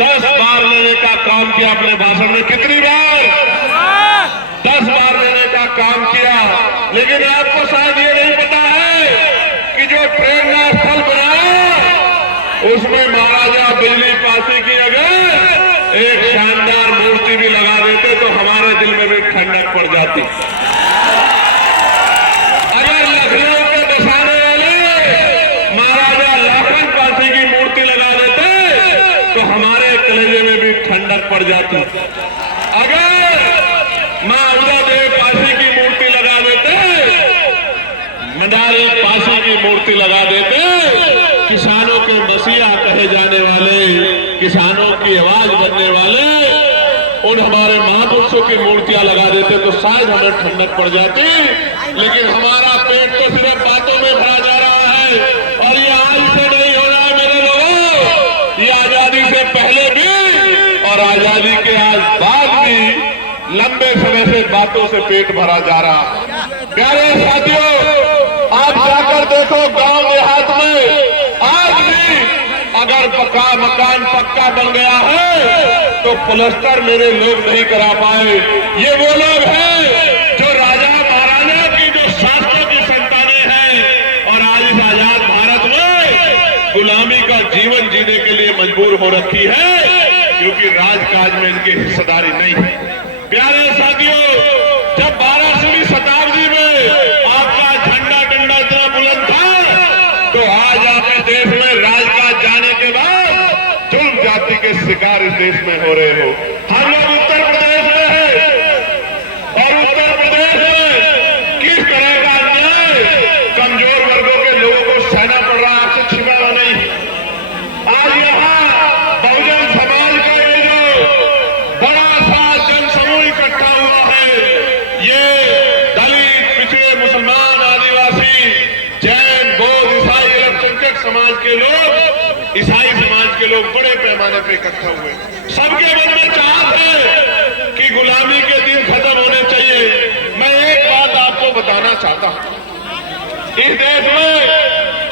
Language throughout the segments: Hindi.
10 बार लेने का काम किया अपने भाषण में। कितनी बार? 10 बार लेने का काम किया। लेकिन आपको शायद ये नहीं पता है कि जो प्रेरणा स्थल बनाया उसमें महाराजा बिजली पासी की अगर एक शानदार मूर्ति भी लगा देते तो हमारे दिल में भी ठंडक पड़ जाती। अगर लखनऊ के बसाने वाले महाराजा लाखन पासी की मूर्ति लगा देते तो हमारे कलेजे में भी ठंडक पड़ जाती। अगर मां उदयदेव पासी की मूर्ति लगा देते, मंडारी पासी की मूर्ति लगा देते, किसानों के मसीहा कहे जाने वाले, किसानों की आवाज बनने वाले उन हमारे महापुरुषों की मूर्तियां लगा देते तो शायद हमें ठंडक पड़ जाती। लेकिन हमारा पेट तो सिर्फ बातों में भरा जा रहा है और ये आज से नहीं हो रहा है मेरे लोगों, ये आजादी से पहले भी और आजादी के आज बाद भी लंबे समय से बातों से पेट भरा जा रहा। प्यारे साथियों, आप जाकर देखो गांव देहात में आज भी अगर मकान पक्का बन गया है तो प्लास्टर मेरे लोग नहीं करा पाए। ये वो लोग हैं जो राजा महाराजा की जो शास्त्रों की संतानें हैं और आज इस आजाद भारत में गुलामी का जीवन जीने के लिए मजबूर हो रखी है क्योंकि राजकाज में इनकी हिस्सेदारी नहीं है। प्यारे साथियों, जब 12वीं शताब्दी में आपका झंडा डंडा इतना बुलंद था तो आज आपके देश में राजकाज जाने के बाद जुल्म जाति के शिकार इस देश में हो रहे हो। हम लोग उत्तर प्रदेश में हैं और उत्तर प्रदेश में किस तरह का अन्याय कमजोर वर्गों के लोगों को सहना पड़ रहा है, आपसे छिपा हुआ नहीं। आज यहाँ बहुजन समाज का ये जो बड़ा सा जनसमूह इकट्ठा हुआ है, ये दलित, पिछड़े, मुसलमान, आदिवासी, जैन, बौद्ध, ईसाई, अल्पसंख्यक समाज के लोग, ईसाई समाज के लोग बड़े पैमाने पे इकट्ठा हुए। सबके मन में चाहत है कि गुलामी के दिन खत्म होने चाहिए। मैं एक बात आपको बताना चाहता हूं, इस देश में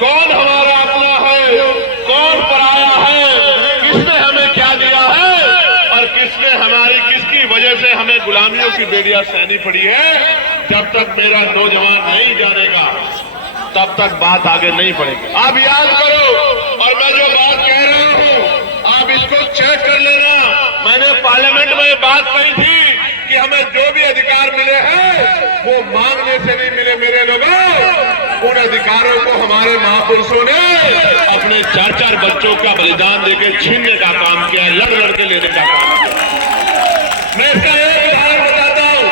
कौन हमारा अपना है, कौन पराया है, किसने हमें क्या दिया है और किसने हमारी किसकी वजह से हमें गुलामियों की बेड़ियां सहनी पड़ी है। जब तक मेरा नौजवान नहीं जानेगा तब तक बात आगे नहीं बढ़ेगी। आप याद करो और मैं जो बात कह रहा हूं आप इसको चेक कर लेना। मैंने पार्लियामेंट में बात कही थी कि हमें जो भी अधिकार मिले हैं वो मांगने से नहीं मिले मेरे लोगों। उन अधिकारों को हमारे महापुरुषों ने अपने 4-4 बच्चों का बलिदान देकर छीनने का काम किया, लड़ के लेने का काम किया। मैं इसका एक उदाहरण बताता हूं,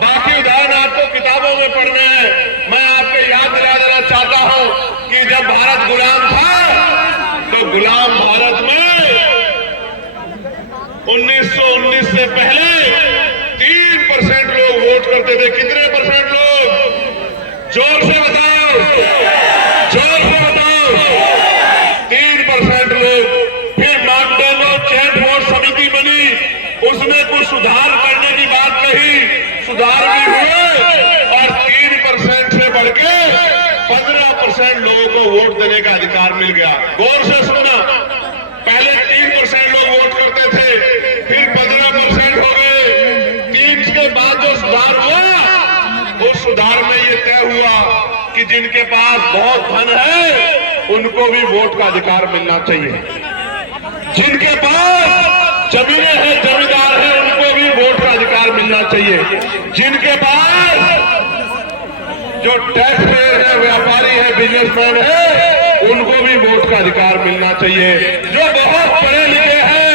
बाकी उदाहरण आपको किताबों में पढ़ने हैं। मैं आपको याद दिला देना चाहता हूं कि जब भारत गुलाम था तो गुलाम भारत में 1919 से पहले 3% लोग वोट करते थे। कितने परसेंट लोग? जोर से बताओ, जोर से बताओ। 3% लोग। फिर मापदंडों चयन वोट समिति बनी, उसने कुछ सुधार करने की बात कही, सुधार भी हुए और 3% से बढ़ के 15% लोगों को वोट देने का अधिकार मिल गया। गौर से सुनना, पहले 3% लोग वोट करते थे, फिर 15% हो गए। 3 के बाद जो सुधार हुआ उस सुधार में ये तय हुआ कि जिनके पास बहुत धन है उनको भी वोट का अधिकार मिलना चाहिए, जिनके पास जमीनें हैं, जमींदार हैं, उनको भी वोट का अधिकार मिलना चाहिए, जिनके पास जो टैक्स पेयर है, व्यापारी है, बिजनेसमैन है, उनको भी वोट का अधिकार मिलना चाहिए, जो बहुत पढ़े लिखे हैं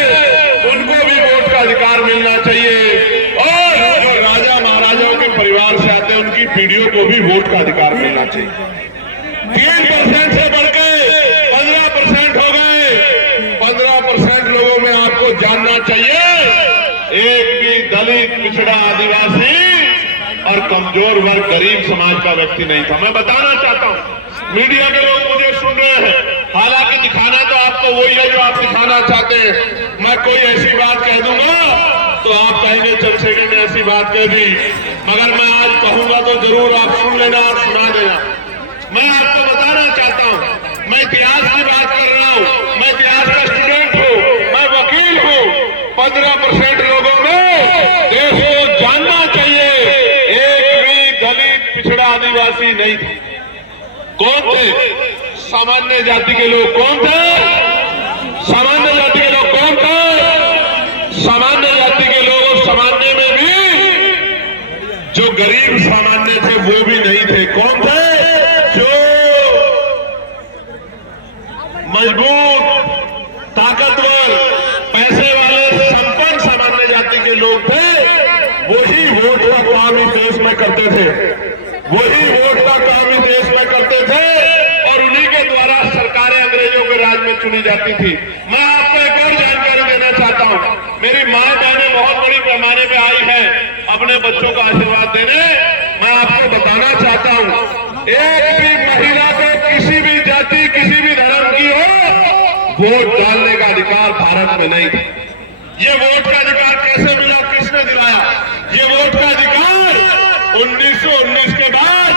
उनको भी वोट का अधिकार मिलना चाहिए और जो राजा महाराजाओं के परिवार से आते हैं उनकी पीढ़ियों को भी वोट का अधिकार मिलना चाहिए। 3% से बढ़कर 15% हो गए। 15% लोगों में आपको जानना चाहिए एक भी दलित, पिछड़ा, आदिवासी और कमजोर वर्ग, गरीब समाज का व्यक्ति नहीं था। मैं बताना चाहता हूं, मीडिया के लोग मुझे सुन रहे हैं, हालांकि दिखाना तो आपको वही है जो आप दिखाना चाहते हैं। मैं कोई ऐसी बात कह दूंगा तो आप कहेंगे चंद्रशेखर ने ऐसी बात कह दी, मगर मैं आज कहूंगा तो जरूर आप सुन लेना और सुना देना। मैं आपको बताना चाहता हूं, मैं इतिहास की बात कर रहा हूं, मैं इतिहास का स्टूडेंट हूं, मैं वकील हूं। आदिवासी नहीं थे। कौन थे? सामान्य जाति के लोग। कौन थे? सामान्य जाति के लोग। कौन थे? सामान्य जाति के लोग। सामान्य में भी जो गरीब सामान्य थे वो भी नहीं थे। कौन थे? जो मजबूत, ताकतवर, पैसे वाले, संपन्न सामान्य जाति के लोग थे, वही वोट का काम इस देश में करते थे। वही वोट का काम इस देश में करते थे और उन्हीं के द्वारा सरकारें अंग्रेजों के राज में चुनी जाती थी। मैं आपको एक और जानकारी देना चाहता हूं। मेरी माए बहनें बहुत बड़ी पैमाने पे आई है अपने बच्चों का आशीर्वाद देने। मैं आपको बताना चाहता हूं, एक भी महिला को किसी भी जाति, किसी भी धर्म की हो, वोट डालने का अधिकार भारत में नहीं था। ये वोट का अधिकार कैसे मिला?